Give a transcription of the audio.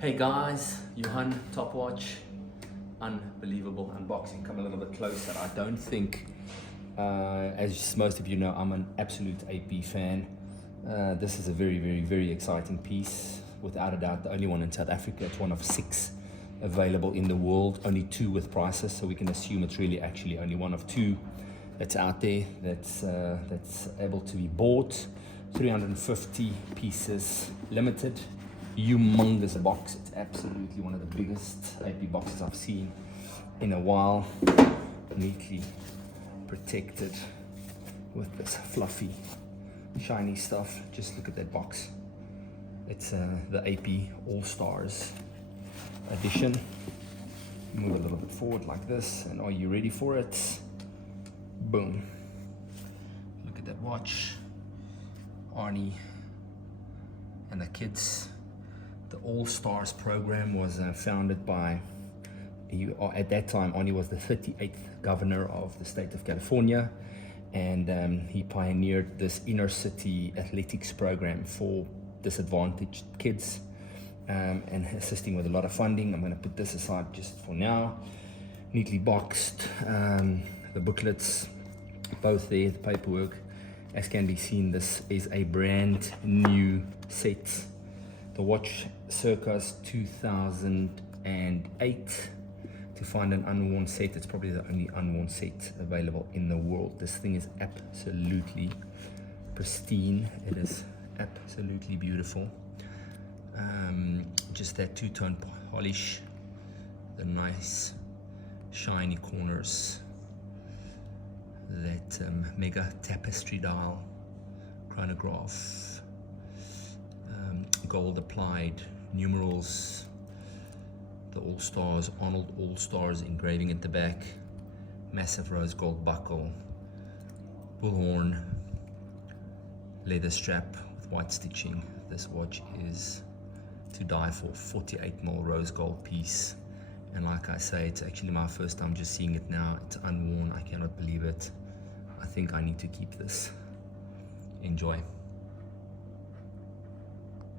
Hey guys, Johan, Topwatch. Unbelievable unboxing. Come a little bit closer. I don't think, as most of you know, I'm an absolute AP fan. This is a very exciting piece. Without a doubt, the only one in South Africa. It's one of 6 available in the world, only 2 with prices, so we can assume it's really actually only one of 2 that's out there that's able to be bought. 350 pieces, limited. Humongous box. It's absolutely one of the biggest AP boxes I've seen in a while. Neatly protected with this fluffy, shiny stuff. Just look at that box. It's the AP All-Stars edition. Move a little bit forward like this, and are you ready for it? Boom. Look at that watch. Arnie and the kids. The All-Stars program was founded by, at that time, Arnie was the 38th governor of the state of California, and he pioneered this inner city athletics program for disadvantaged kids, and assisting with a lot of funding. I'm going to put this aside just for now. Neatly boxed, the booklets, both there, the paperwork. As can be seen, this is a brand new set. The watch circa 2008. To find an unworn set, it's probably the only unworn set available in the world. This thing is absolutely pristine. It is absolutely beautiful. Just that two-tone polish, the nice shiny corners, that mega tapestry dial, chronograph, gold applied numerals, the All-Stars, Arnold All-Stars engraving at the back, massive rose gold buckle, bullhorn, leather strap with white stitching. This watch is to die for. 48mm rose gold piece, and like I say, it's actually my first time just seeing it now. It's unworn. I cannot believe it. I think I need to keep this. Enjoy.